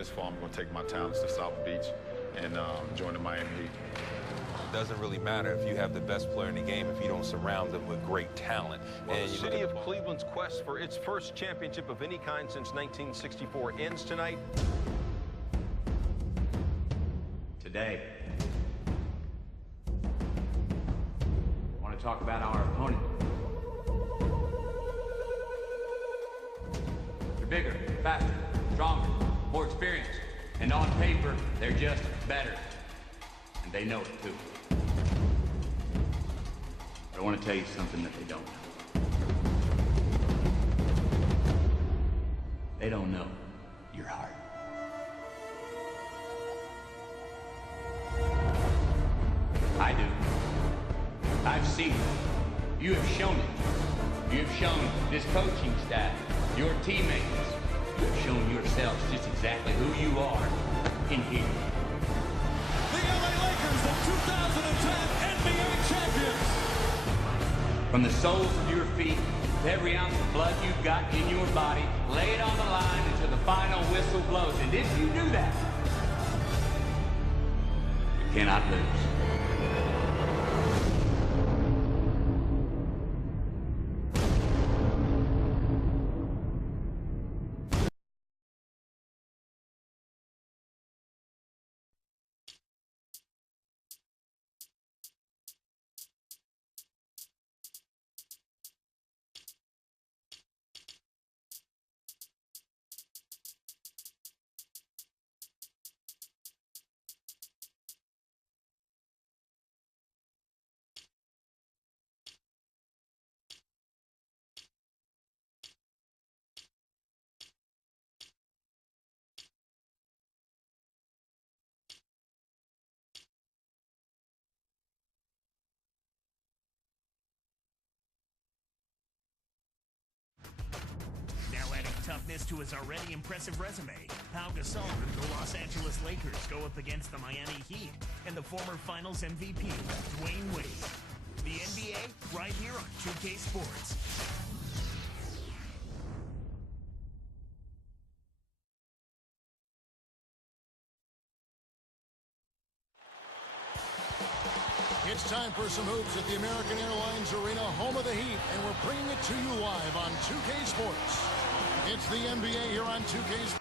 this far, I'm going to take my talents to South Beach and join the Miami Heat. It doesn't really matter if you have the best player in the game if you don't surround them with great talent. Well, and the city of Cleveland's quest for its first championship of any kind since 1964 ends tonight. Today, I want to talk about our opponent. They're bigger, faster, stronger, more experienced, and on paper, they're just better. And they know it too. But I want to tell you something that they don't know. They don't know your heart. I do. I've seen it. You have shown it. You have shown this coaching staff, your teammates. You have shown yourselves just exactly who you are in here. The LA Lakers, the 2010 NBA champions. From the soles of your feet to every ounce of blood you've got in your body, lay it on the line until the final whistle blows. And if you do that, you cannot lose. Toughness to his already impressive resume, Pau Gasol and the Los Angeles Lakers go up against the Miami Heat and the former Finals MVP, Dwayne Wade. The NBA, right here on 2K Sports. It's time for some hoops at the American Airlines Arena, home of the Heat, and we're bringing it to you live on 2K Sports. It's the NBA here on 2K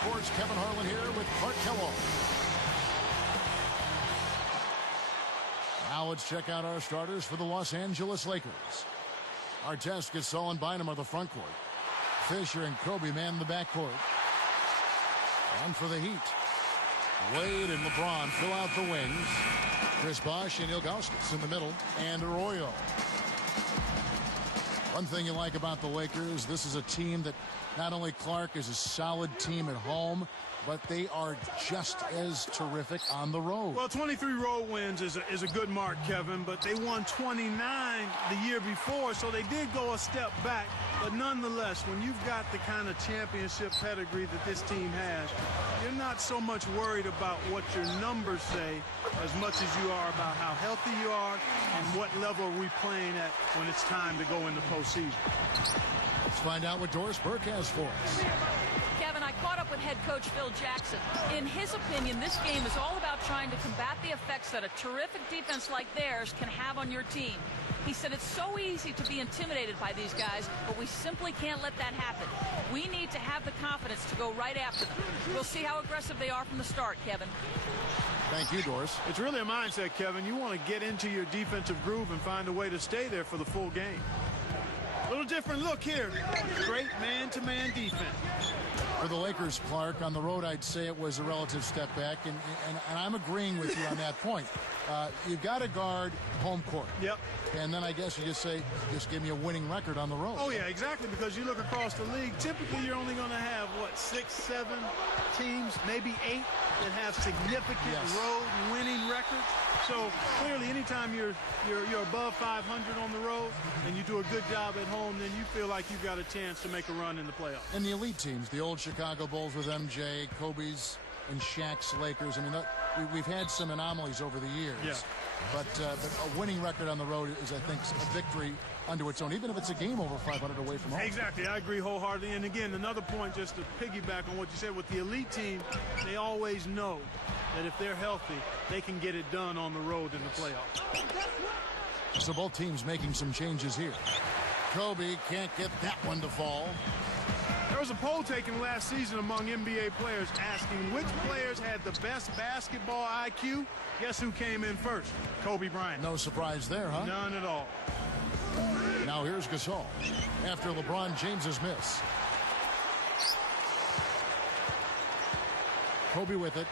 Sports. Kevin Harlan here with Clark Kellogg. Now let's check out our starters for the Los Angeles Lakers. Artest, Gasol, and Bynum are the front court. Fisher and Kobe man the backcourt. And for the Heat, Wade and LeBron fill out the wings. Chris Bosh and Ilgauskas in the middle, and Arroyo. One thing you like about the Lakers, this is a team that not only Clark is a solid team at home, but they are just as terrific on the road. Well, 23 road wins is a good mark, Kevin, but they won 29 the year before, so they did go a step back. But nonetheless, when you've got the kind of championship pedigree that this team has, you're not so much worried about what your numbers say as much as you are about how healthy you are and what level are we playing at when it's time to go in the postseason. Let's find out what Doris Burke has for us. Kevin, I caught up with head coach Phil Jackson. In his opinion, this game is all about trying to combat the effects that a terrific defense like theirs can have on your team. He said it's so easy to be intimidated by these guys, but we simply can't let that happen. We need to have the confidence to go right after them. We'll see how aggressive they are from the start, Kevin. Thank you, Doris. It's really a mindset, Kevin. You want to get into your defensive groove and find a way to stay there for the full game. A little different look here. Great man-to-man defense. For the Lakers, Clark, on the road, I'd say it was a relative step back, and I'm agreeing with you on that point. You've got to guard home court. Yep. And then I guess you just say, just give me a winning record on the road. Oh, yeah, exactly, because you look across the league, typically you're only going to have, what, 6, 7 teams, maybe 8 that have significant road winning records. So clearly, anytime you're above 500 on the road and you do a good job at home, then you feel like you've got a chance to make a run in the playoffs. And the elite teams, the old Chicago Bulls with MJ, Kobe's and Shaq's Lakers. I mean, we've had some anomalies over the years. Yeah. But a winning record on the road is, I think, a victory onto its own, even if it's a game over 500 away from home. Exactly. I agree wholeheartedly. And again, another point just to piggyback on what you said with the elite team, they always know that if they're healthy, they can get it done on the road in the playoffs. So both teams making some changes here. Kobe can't get that one to fall. There was a poll taken last season among NBA players asking which players had the best basketball IQ. Guess who came in first? Kobe Bryant. No surprise there, huh? None at all. Now here's Gasol after LeBron James's miss. Kobe with it.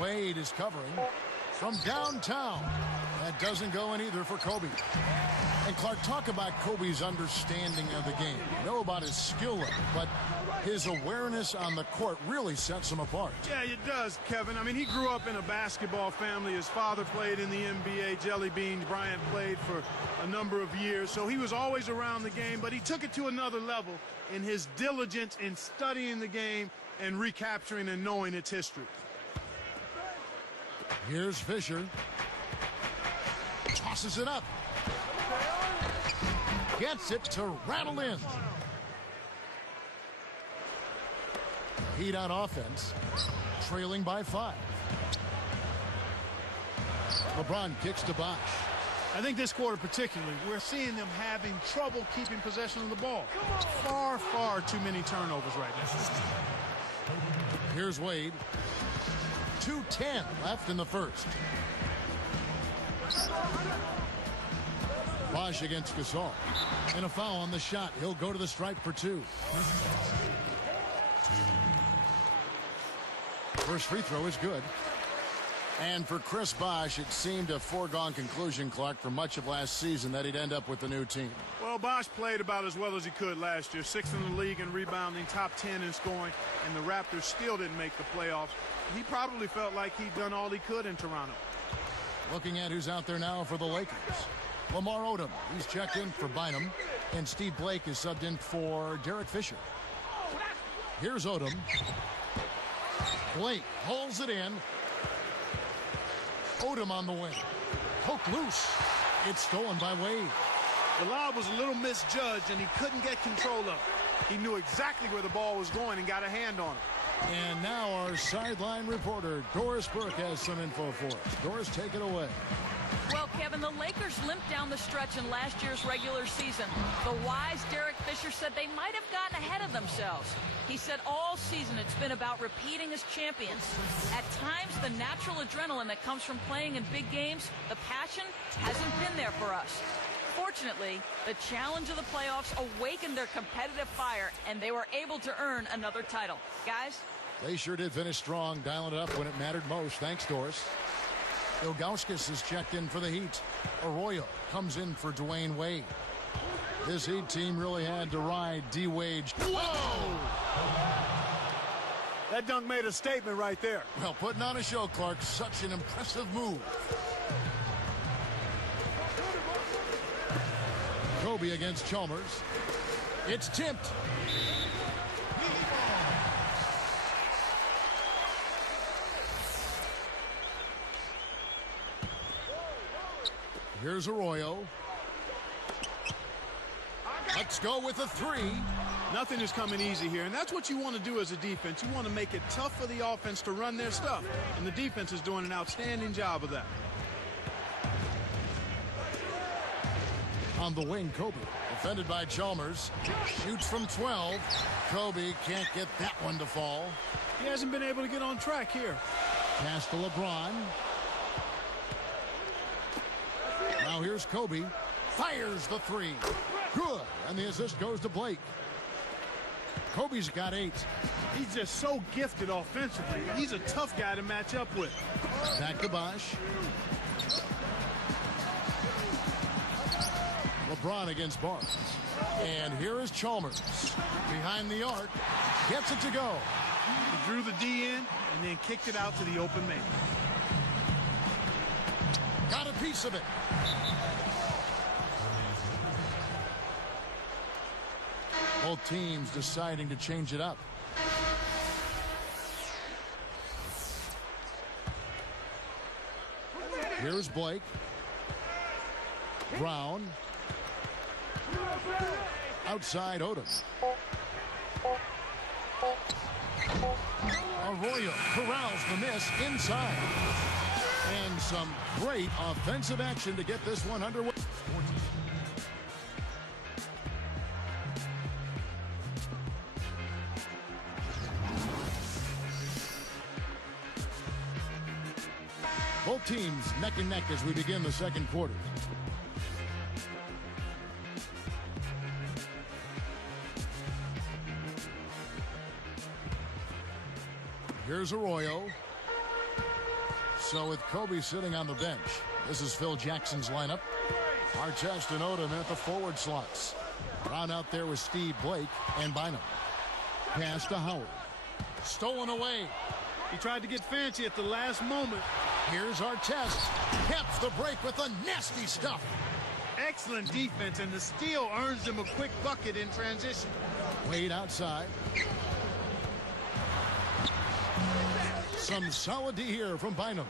Wade is covering from downtown. That doesn't go in either for Kobe. And Clark, talk about Kobe's understanding of the game. You know about his skill level, but his awareness on the court really sets him apart. Yeah, it does, Kevin. I mean, he grew up in a basketball family. His father played in the NBA, Jelly Beans. Bryant played for a number of years, so he was always around the game, but he took it to another level in his diligence in studying the game and recapturing and knowing its history. Here's Fisher. Tosses it up. Gets it to rattle in. Heat on offense, trailing by 5. LeBron kicks to Bosh. I think this quarter particularly, we're seeing them having trouble keeping possession of the ball. Far, far too many turnovers right now. Here's Wade. 2:10 left in the first. Bosh against Gasol. And a foul on the shot. He'll go to the stripe for 2. First free throw is good. And for Chris Bosh, it seemed a foregone conclusion, Clark, for much of last season that he'd end up with the new team. Well, Bosh played about as well as he could last year. 6th in the league in rebounding, top 10 in scoring, and the Raptors still didn't make the playoffs. He probably felt like he'd done all he could in Toronto. Looking at who's out there now for the Lakers. Lamar Odom, he's checked in for Bynum, and Steve Blake is subbed in for Derek Fisher. Here's Odom. Blake holds it in. Odom on the wing. Poked loose. It's stolen by Wade. The lob was a little misjudged, and he couldn't get control of it. He knew exactly where the ball was going and got a hand on it. And now our sideline reporter, Doris Burke, has some info for us. Doris, take it away. Well, Kevin, the Lakers limped down the stretch in last year's regular season. The wise Derek Fisher said they might have gotten ahead of themselves. He said all season it's been about repeating as champions. At times, the natural adrenaline that comes from playing in big games, the passion, hasn't been there for us. Fortunately, the challenge of the playoffs awakened their competitive fire, and they were able to earn another title. Guys? They sure did finish strong, dialing it up when it mattered most. Thanks, Doris. Ilgauskas is checked in for the Heat. Arroyo comes in for Dwayne Wade. This Heat team really had to ride D-Wade. Whoa! That dunk made a statement right there. Well, putting on a show, Clark. Such an impressive move. Kobe against Chalmers. It's tipped. Here's Arroyo. Let's go with a 3. Nothing is coming easy here, and that's what you want to do as a defense. You want to make it tough for the offense to run their stuff, and the defense is doing an outstanding job of that. On the wing, Kobe, defended by Chalmers, shoots from 12. Kobe can't get that one to fall. He hasn't been able to get on track here. Pass to LeBron. Now here's Kobe. Fires the 3. Good. And the assist goes to Blake. Kobe's got 8. He's just so gifted offensively. He's a tough guy to match up with. Back to Bosh. LeBron against Barnes. And here is Chalmers. Behind the arc. Gets it to go. He drew the D in and then kicked it out to the open man. Got a piece of it. Both teams deciding to change it up. Here's Blake. Brown. Outside Odom. Arroyo corrals the miss inside. And some great offensive action to get this one underway. Both teams neck and neck as we begin the second quarter. Here's Arroyo. So with Kobe sitting on the bench, this is Phil Jackson's lineup. Artest and Odom at the forward slots. Brown out there with Steve Blake and Bynum. Pass to Howard. Stolen away. He tried to get fancy at the last moment. Here's Artest. Kept the break with the nasty stuff. Excellent defense, and the steal earns them a quick bucket in transition. Wade outside. Some solid D here from Bynum.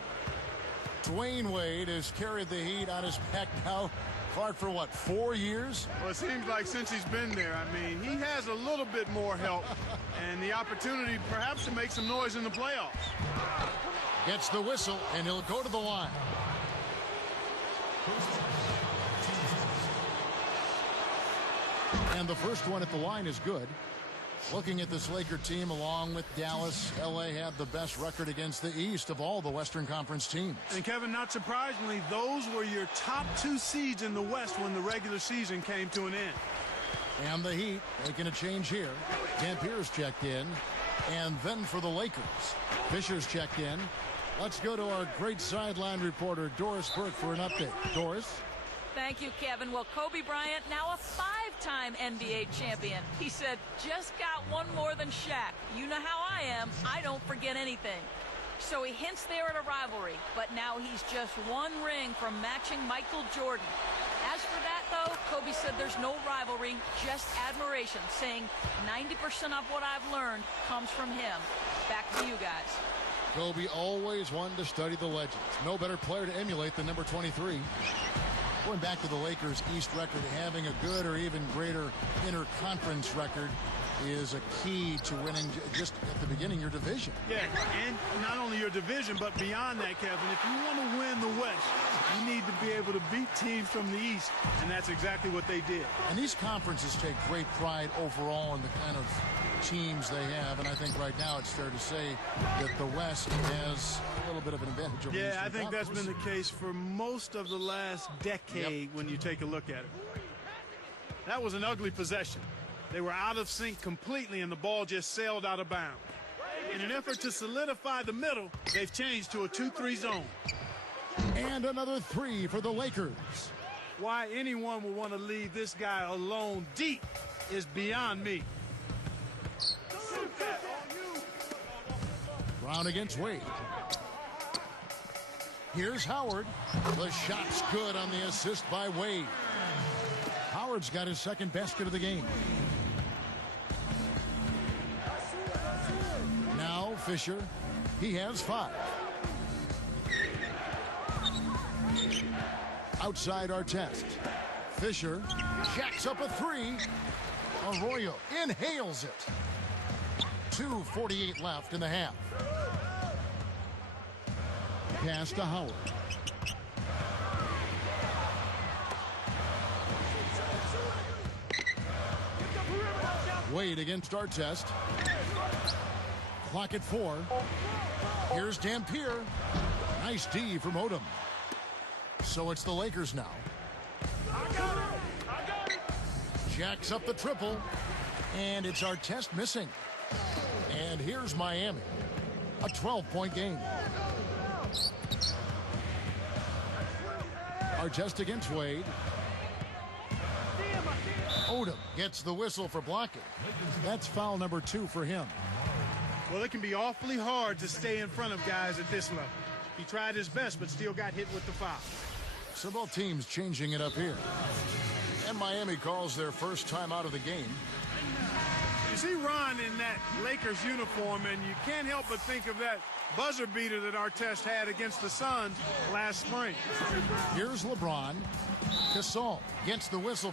Dwayne Wade has carried the Heat on his back now. Clark for what, 4 years? Well, it seems like since he's been there. I mean, he has a little bit more help and the opportunity perhaps to make some noise in the playoffs. Gets the whistle, and he'll go to the line. And the first one at the line is good. Looking at this Laker team, along with Dallas, LA had the best record against the East of all the Western Conference teams. And Kevin, not surprisingly, those were your top 2 seeds in the West when the regular season came to an end. And the Heat making a change here. Dampier's checked in. And then for the Lakers, Fisher's checked in. Let's go to our great sideline reporter, Doris Burke, for an update. Doris? Thank you, Kevin. Well, Kobe Bryant, now a 5-time NBA champion. He said, just got one more than Shaq. You know how I am. I don't forget anything. So he hints there at a rivalry, but now he's just one ring from matching Michael Jordan. As for that, though, Kobe said there's no rivalry, just admiration, saying 90% of what I've learned comes from him. Back to you guys. Kobe always wanted to study the legends. No better player to emulate than number 23. Going back to the Lakers' East record, having a good or even greater interconference record is a key to winning just at the beginning your division. Yeah, and not only your division, but beyond that, Kevin. If you want to win the West, you need to be able to beat teams from the East, and that's exactly what they did. And these conferences take great pride overall in the kind of teams they have, and I think right now it's fair to say that the West has a little bit of an advantage over the Yeah, Eastern I think that's Conference. been the case for most of the last decade when you take a look at it. That was an ugly possession. They were out of sync completely, and the ball just sailed out of bounds. In an effort to solidify the middle, they've changed to a 2-3 zone. And another 3 for the Lakers. Why anyone would want to leave this guy alone deep is beyond me. Brown against Wade. Here's Howard. The shot's good on the assist by Wade. Howard's got his second basket of the game. Now Fisher. He has 5. Outside Artest. Fisher jacks up a 3. Arroyo inhales it. 2:48 left in the half. Pass to Howard. Wade against Artest. Clock at 4. Here's Dampier. Nice D from Odom. So it's the Lakers now. Jacks up the triple. And it's Artest missing. And here's Miami. A 12-point game. Artest against Wade. Odom gets the whistle for blocking. That's foul number 2 for him. Well, it can be awfully hard to stay in front of guys at this level. He tried his best, but still got hit with the foul. So both teams changing it up here. And Miami calls their first time out of the game. You see Ron in that Lakers uniform, and you can't help but think of that buzzer beater that Artest had against the Suns last spring. Here's LeBron. Gasol gets the whistle.